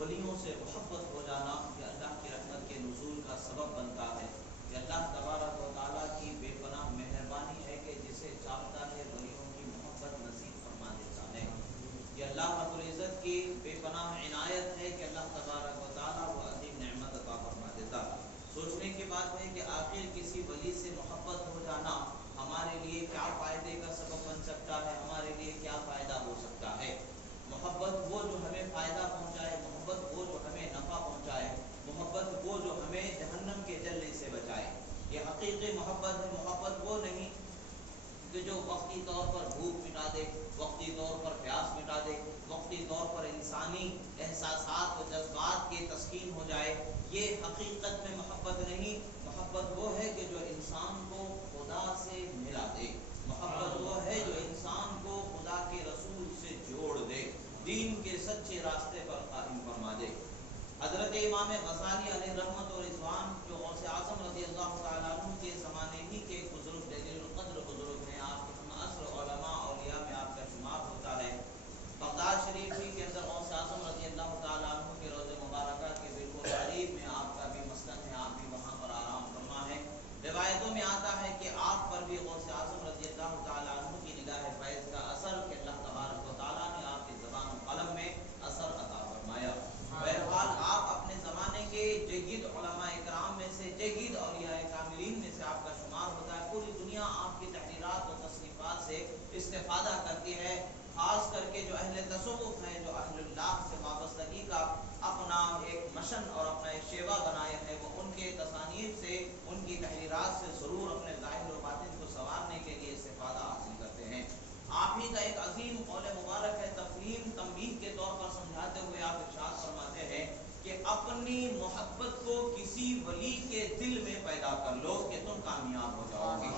ولیوں سے محبت ہو جانا یہ اللہ کی رحمت کے نزول کا سبب بنتا ہے. یہ اللہ تبارک و تعالیٰ کی بے پناہ مہربانی ہے کہ جسے چاہتا ہے ولیوں کی محبت نصیب فرما دیتا ہے. یہ اللہ رب العزت کی بے پناہ عنایت ہے کہ اللہ تبارک و تعالیٰ وہ عظیم نعمت عطا فرما دیتا. سوچنے کی بات ہے کہ آخر کسی ولی سے محبت ہو جانا ہمارے لیے کیا فائدے کا سبب بن سکتا ہے, ہمارے لیے کیا فائدہ ہو سکتا ہے. محبت وہ جو ہمیں فائدہ پہنچائے, محبت وہ جو ہمیں نفع پہنچائے, محبت وہ جو ہمیں جہنم کے جلنے سے بچائے. یہ حقیقی محبت ہے. محبت وہ نہیں کہ جو وقتی طور پر بھوک مٹا دے, وقتی طور پر پیاس مٹا دے, وقتی طور پر انسانی احساسات و جذبات کی تسکین ہو جائے. یہ حقیقت میں محبت نہیں. محبت وہ ہے کہ جو انسان کو خدا سے ملا دے. محبت وہ ہے جو انسان کو خدا کے رسول سے جوڑ دے, دین کے سچے راستے پر قائم فرما دے. حضرت امام غزالی علیہ رحمت و رضوان جو غوث اعظم رضی اللہ تعالیٰ عنہ کے زمانے ہی کے بزرگ جلیل القدر بزرگ ہیں, آپ کے ہم عصر علماء اولیاء میں آپ کا شمار ہوتا ہے. بغداد شریف ہی کے اندر غوث اعظم رضی اللہ تعالیٰ عنہ کے روضہ مبارکہ کے بالکل قریب میں آپ کا بھی مسکن ہے, آپ بھی وہاں پر آرام فرما ہے. روایتوں میں آتا ہے کہ آپ پر بھی غوث اعظم رضی اللہ تعالیٰ عنہ کی نگاہ فیض کا اثر کہ اللہ تبارک و تعالیٰ نے آپ کی زبان و قلم میں اثر عطا فرمایا. بہرحال آپ اپنے زمانے کے جید علماء اکرام میں سے, جید اولیاء کاملین میں سے آپ کا شمار ہوتا ہے. پوری دنیا آپ کی تحریرات و تصنیفات سے استفادہ کرتی ہے. خاص کر کے جو اہل تصوف ہیں, جو اہل اللہ سے وابستگی کا اپنا ایک مشن اور اپنا ایک شیوا بنائے ہیں, وہ ان کے تصانیف سے, ان کی تحریرات سے ضرور اپنے ظاہر و باطن کو سنوارنے کے لیے استفادہ حاصل کرتے ہیں. آپ ہی کا ایک عظیم قول مبارک ہے, تفہیم تنبیہ کے طور پر سمجھاتے ہوئے آپ ارشاد فرماتے ہیں کہ اپنی محبت کو کسی ولی کے دل میں پیدا کر لو کہ تم کامیاب ہو جاؤ گے.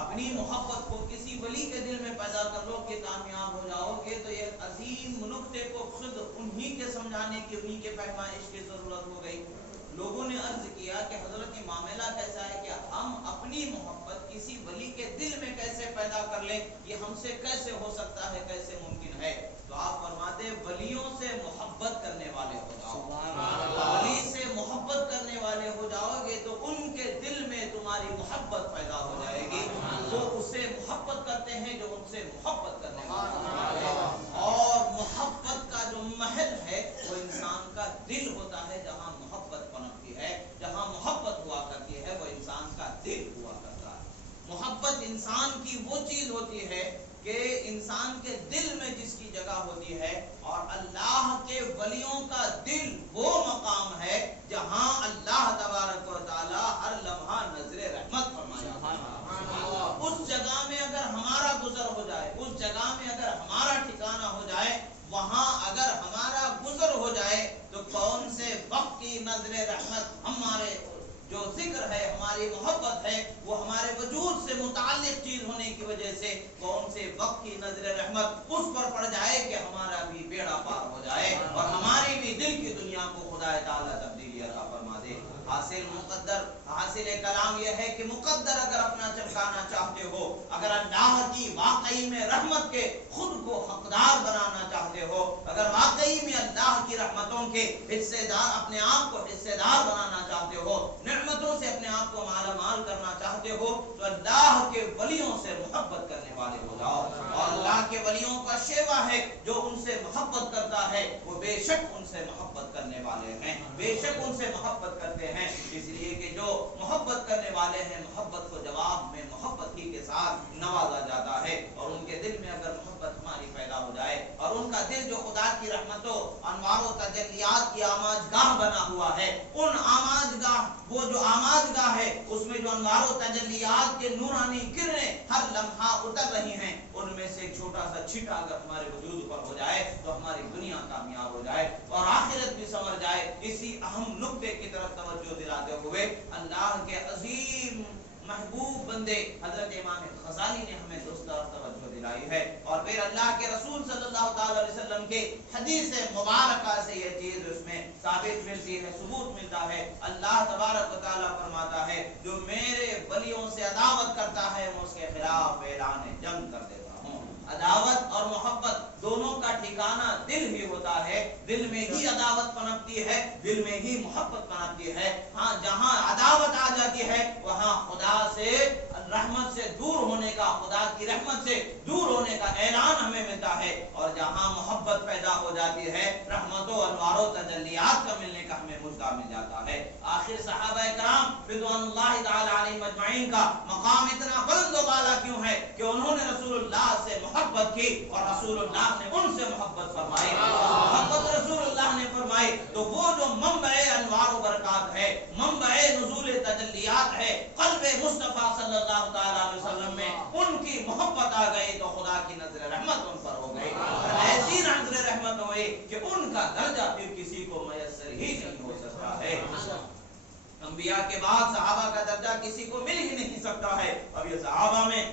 اپنی محبت کو کسی ولی کے دل میں پیدا کر لو کہ کامیاب ہو جاؤ گے. تو یہ عظیم نکتے کو خود انہی کے سمجھانے کی, انہی کے پیمائش کی ضرورت ہو گئی. لوگوں نے عرض کیا کہ حضرت یہ معاملہ کیسا ہے کہ ہم اپنی محبت کسی ولی کے دل میں کیسے پیدا کر لیں, یہ ہم سے کیسے ہو سکتا ہے, کیسے ممکن ہے. تو آپ فرماتے ولیوں سے محبت کرنے والے ہو جاؤ. ولی سے محبت کرنے والے ہو جاؤ گے تو ان کے دل میں تمہاری محبت پیدا ہو جائے گی. وہ اس سے محبت کرتے ہیں جو ان سے محبت کرنے والے ہیں. اور محبت کا جو محل ہے وہ انسان کا دل ہوتا ہے. جہاں محبت پنپتی ہے, جہاں محبت ہوا کرتی ہے, وہ انسان کا دل ہوا کرتا ہے. محبت انسان کی وہ چیز ہوتی ہے کہ انسان کے دل میں جس کی جگہ ہوتی ہے, اور اللہ کے ولیوں کا دل وہ مقام ہے جہاں اللہ تبارک و تعالی ہر لمحہ نظر رحمت فرمایا. اس جگہ میں اگر ہمارا گزر ہو جائے, اس جگہ میں اگر ہمارا ٹھکانہ ہو جائے, وہاں اگر ہمارا گزر ہو جائے, تو کون سے وقت کی نظر رحمت, ہمارے جو ذکر ہے, ہماری محبت ہے, وہ ہمارے وجود سے متعلق چیز ہونے کی وجہ سے کون سے وقت کی نظر رحمت اس پر پڑ جائے کہ ہمارا بھی بیڑا پار ہو جائے اور ہماری بھی دل کی دنیا کو خدا تعالیٰ تبدیلی عطا فرما دے. حاصل کلام یہ ہے کہ مقدر اگر اپنا چمکانا چاہتے ہو, اگر اللہ کی واقعی میں رحمت کے خود کو حقدار بنانا چاہتے ہو, اگر واقعی میں اللہ کی رحمتوں کے حصے دار, اپنے آپ کو حصے دار بنانا چاہتے ہو, نعمتوں سے اپنے آپ کو مالا مال کرنا چاہتے ہو, تو اللہ کے ولیوں سے محبت کرنے والے ہو جاؤ. اور اللہ کے ولیوں کا شیوا ہے, جو ان سے محبت کرتا ہے وہ بے شک ان سے محبت کرنے والے ہیں, بے شک ان سے محبت کرتے ہیں. اس لیے کہ جو محبت کرنے والے ہیں, محبت کو جواب میں محبت ہی کے ساتھ نوازا جاتا ہے. اور ان کے دل میں اگر محبت ہماری پیدا ہو جائے, اور ان کا دل جو خدا کی رحمتوں, انوار و تجلیات کی آماج گاہ بنا ہوا ہے, ان آماج گاہ, وہ جو آماج گاہ ہے اس میں جو انوار و تجلیات کے نورانی کرنیں ہر لمحہ اتر رہی ہیں, ان میں سے ایک چھوٹا سا چھٹا اگر ہمارے وجود پر ہو جائے تو ہماری دنیا کامیاب ہو جائے اور آخرت بھی سنور جائے. اسی اہم نقطے کی طرف توجہ دلاتے ہوئے اللہ کے عظیم محبوب بندے حضرت امام غزالی نے ہمیں درست اور توجہ دلائی ہے. اور پھر اللہ کے رسول صلی اللہ تعالی علیہ وسلم کے حدیث مبارکہ سے یہ چیز اس میں ثابت ملتی ہے, ثبوت ملتا ہے. اللہ تبارک و تعالی فرماتا ہے جو میرے ولیوں سے عداوت کرتا ہے میں اس کے خلاف اعلان جنگ کر دیتا ہوں. عداوت اور محبت دونوں کا ٹھکانہ دل ہی ہوتا ہے. دل میں ہی عداوت پنپتی ہے, دل میں ہی محبت پنپتی ہے. ہاں جہاں عداوت آ جاتی ہے وہاں خدا سے رحمت سے دور ہونے کا, خدا کی رحمت سے دور ہونے کا اعلان ہمیں ملتا ہے. اور جہاں محبت پیدا ہو جاتی ہے رحمتوں انوار و تجلیات کا ملنے کا ہمیں مژدہ مل جاتا ہے. آخر صحابہ کرام رضوان اللہ تعالی علیہم اجمعین کا مقام اتنا بلند و بالا کیوں ہے کہ انہوں نے رسول اللہ سے محبت کی اور رسول اللہ نے ان سے محبت فرمائی, محبت رسول اللہ نے فرمائی. تو وہ جو منبع انوار و برکات ہے, منبع نزول تجلیات ہے قلب مصطفیٰ صلی اللہ تعالی علیہ وسلم میں, ان کی محبت آ گئی تو خدا کی نظر رحمت ان پر ہو گئی. ایسی نظر رحمت ہوئی کہ ان کا درجہ پھر کسی کو میسر ہی نہیں ہو سکتا ہے. انبیاء کے بعد صحابہ کا درجہ کسی کو مل ہی نہیں سکتا ہے. اب یہ صحابہ میں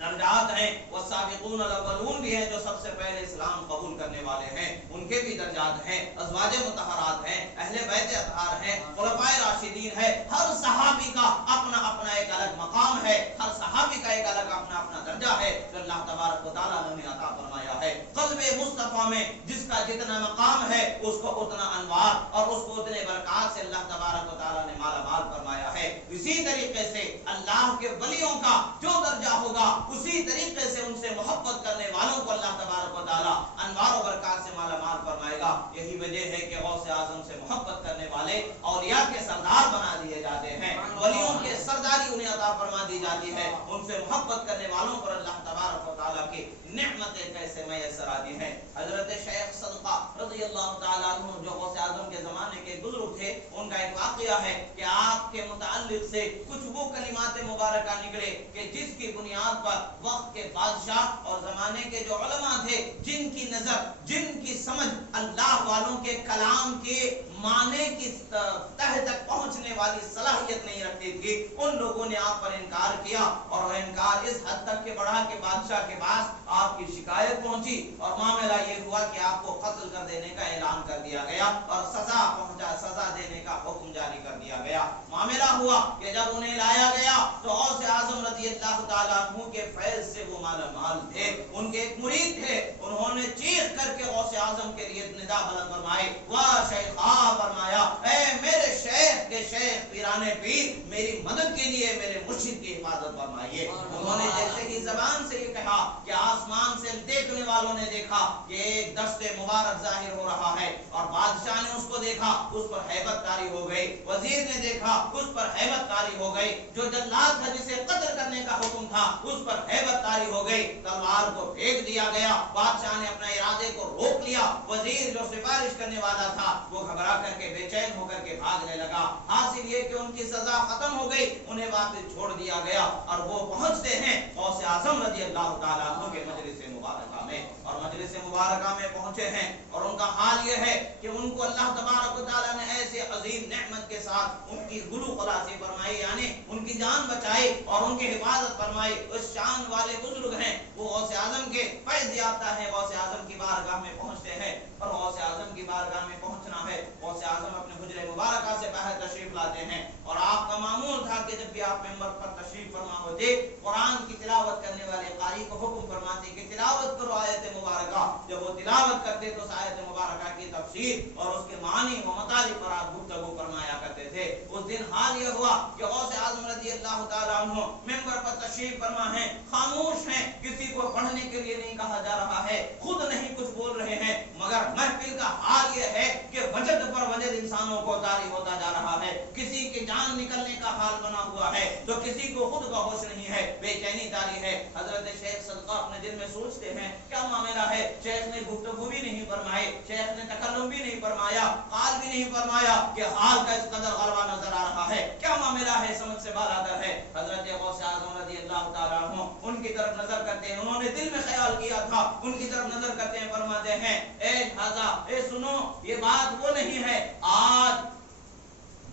درجات ہیں, وہ سابقون الاولون بھی ہیں جو سب سے پہلے اسلام قبول کرنے والے ہیں, ان کے بھی درجات ہیں. ازواج مطہرات ہیں, اہل بیت اطہار ہیں, خلفائے راشدین ہیں. ہر صحابی کا اپنا اپنا ایک الگ مقام ہے, ہر صحابی کا ایک الگ اپنا اپنا درجہ ہے جو اللہ تبارک و تعالیٰ نے عطا فرمایا ہے. قلب مصطفیٰ میں جس کا جتنا مقام ہے اس کو اتنا انوار اور اس کو اتنے برکات سے اللہ تبارک و تعالیٰ نے مالا مال فرمایا ہے. اسی طریقے سے اللہ کے ولیوں کا جو درجہ ہوگا اسی طریقے سے ان سے محبت کرنے والوں کو اللہ تبارک و تعالیٰ انوار و برکات سے مالا مال فرمائے گا. یہی وجہ ہے کہ غوث اعظم سے محبت کرنے والے اولیاء کے سردار بنا دیے جاتے ہیں, ولیوں کے سرداری انہیں عطا فرما دی جاتی ہے. ان سے محبت کرنے والوں پر اللہ تبارک و تعالیٰ کی نعمتیں کیسے میسر آتی ہیں. حضرت شیخ صدقہ رضی اللہ تعالیٰ عنہ جو غوث اعظم کے زمانے کے بزرگ تھے, ان کا ایک واقعہ ہے کہ آپ کے متعلق سے کچھ وہ کلمات مبارکہ نکلے کہ جس کی بنیاد پر وقت کے بادشاہ اور زمانے کے جو علماء تھے, جن کی نظر, جن کی سمجھ اللہ والوں کے کلام کے معنی کی تہ تک پہنچنے والی صلاحیت نہیں رکھتی تھی, ان لوگوں نے آپ پر انکار کیا. اور وہ انکار اس حد تک کہ بڑھا کہ بادشاہ کے پاس آپ کی شکایت پہنچی اور معاملہ یہ ہوا کہ آپ کو قتل کر دینے کا اعلان کر دیا گیا اور سزا دینے کا حکم جاری کر دیا گیا. معاملہ ہوا کہ جب انہیں لایا گیا تو غوث اعظم رضی اللہ تعالیٰ عنہ کے فیض سے وہ مالا مال تھے, ان کے ایک مرید تھے. انہوں نے چیخ کر کے غوث اعظم کے لیے ندا بلند فرمائے, واہ شیخا, فرمایا اے میرے شیخ کے شیخ پیرانے پیر, میری مدد کے لیے میرے مرشد کی حفاظت فرمائیے. انہوں نے جیسے ہی زبان سے یہ کہا کہ آسمان سے دیکھنے والوں نے دیکھا کہ ایک دست مبارک ظاہر ہو رہا ہے, اور بادشاہ نے اس کو دیکھا, اس پر ہیبت طاری ہو گئی. وزیر نے دیکھا, اس پر ہیبت طاری ہو گئی. جو جلاد تھا جسے قتل کرنے کا حکم تھا اس پر ہیبت طاری ہو گئی. تلوار کو پھینک دیا گیا. بادشاہ نے اپنا ارادے کو روک لیا. وزیر جو سفارش کرنے والا تھا وہ گھبرا کر کے بے چین ہو کر کے بھاگنے لگا. حاصل یہ کہ ان کی سزا ختم ہو گئی, انہیں واپس چھوڑ دیا گیا. اور وہ پہنچتے ہیں غوث اعظم رضی اللہ تعالیٰ عنہ کے مجلس مبارکہ میں, اور مجلس مبارکہ میں پہنچے ہیں اور ان کا حال یہ ہے کہ ان کو اللہ تبارک و تعالیٰ نے ایسے عظیم نعمت کے ساتھ ان کی گلو خلاصی فرمائی, یعنی ان کی جان بچائی اور ان کی حفاظت فرمائی. اس شان والے بزرگ ہیں, وہ غوث اعظم کے فیض یافتہ ہیں. غوث اعظم کی بارگاہ میں پہنچتے ہیں اور غوث اعظم کی بارگاہ میں پہنچنا ہے. غوث اعظم اپنے حجرے مبارکہ سے باہر تشریف لاتے ہیں, اور آپ کا معمول تھا کہ جب بھی آپ ممبر پر تشریف فرما ہوتے قرآن کی تلاوت کرنے والے قاری کو حکم فرماتے کہ تلاوت کرو آیت مبارکہ. جب وہ تلاوت کرتے تو آیت مبارکہ کی تفسیر اور اس کے معنی و مطالب پر آپ گفتگو فرمایا کرتے تھے. اس دن حال یہ ہوا کہ غوث اعظم رضی اللہ تعالیٰ عنہ ممبر پر تشریف فرما ہیں, خاموش ہیں, کسی کو پڑھنے کے لیے نہیں کہا جا رہا ہے, خود نہیں کچھ بول رہے ہیں, مگر محفل کا حال یہ ہے کہ وجد پر وجد انسانوں کو طاری ہوتا جا رہا ہے. کسی کی جان نکلنے کا حال بنا ہوا ہے تو کسی کو خود کا ہوش نہیں ہے, بے چینی طاری ہے. حضرت شیخ صدقہ اپنے دل میں سوچتے ہیں کیا معاملہ ہے. شیخ نے گفتگو بھی نہیں فرمائی, شیخ نے تکلم بھی نہیں فرمایا, قال بھی نہیں فرمایا کہ حال کا اس قدر غلبہ نظر آ رہا ہے, کیا معاملہ ہے, سمجھ سے بالا تر ہے. حضرت غوث اعظم رضی اللہ تعالیٰ عنہ ان کی طرف نظر کرتے ہیں, انہوں نے دل میں خیال کیا تھا, ان کی طرف نظر کرتے ہیں, فرماتے ہیں اے لہذا اے سنو, یہ بات وہ نہیں ہے. آج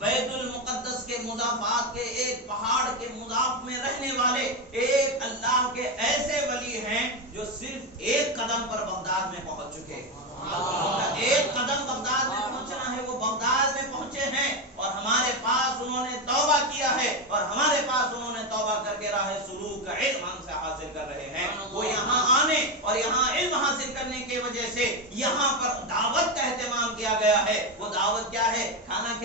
بیت المقدس کے مضافات کے ایک پہاڑ کے مضاف میں رہنے والے ایک اللہ کے ایسے ولی ہیں جو صرف ایک قدم پر بغداد میں پہنچ چکے. ایک قدم بغداد میں پہنچنا ہے, وہ بغداد میں پہنچے ہیں, اور ہمارے پاس انہوں نے توبہ کیا ہے, اور ہمارے پاس انہوں نے توبہ کر کے راہ سلوک کا علم ہم سے حاصل کر رہے ہیں. وہ یہاں آنے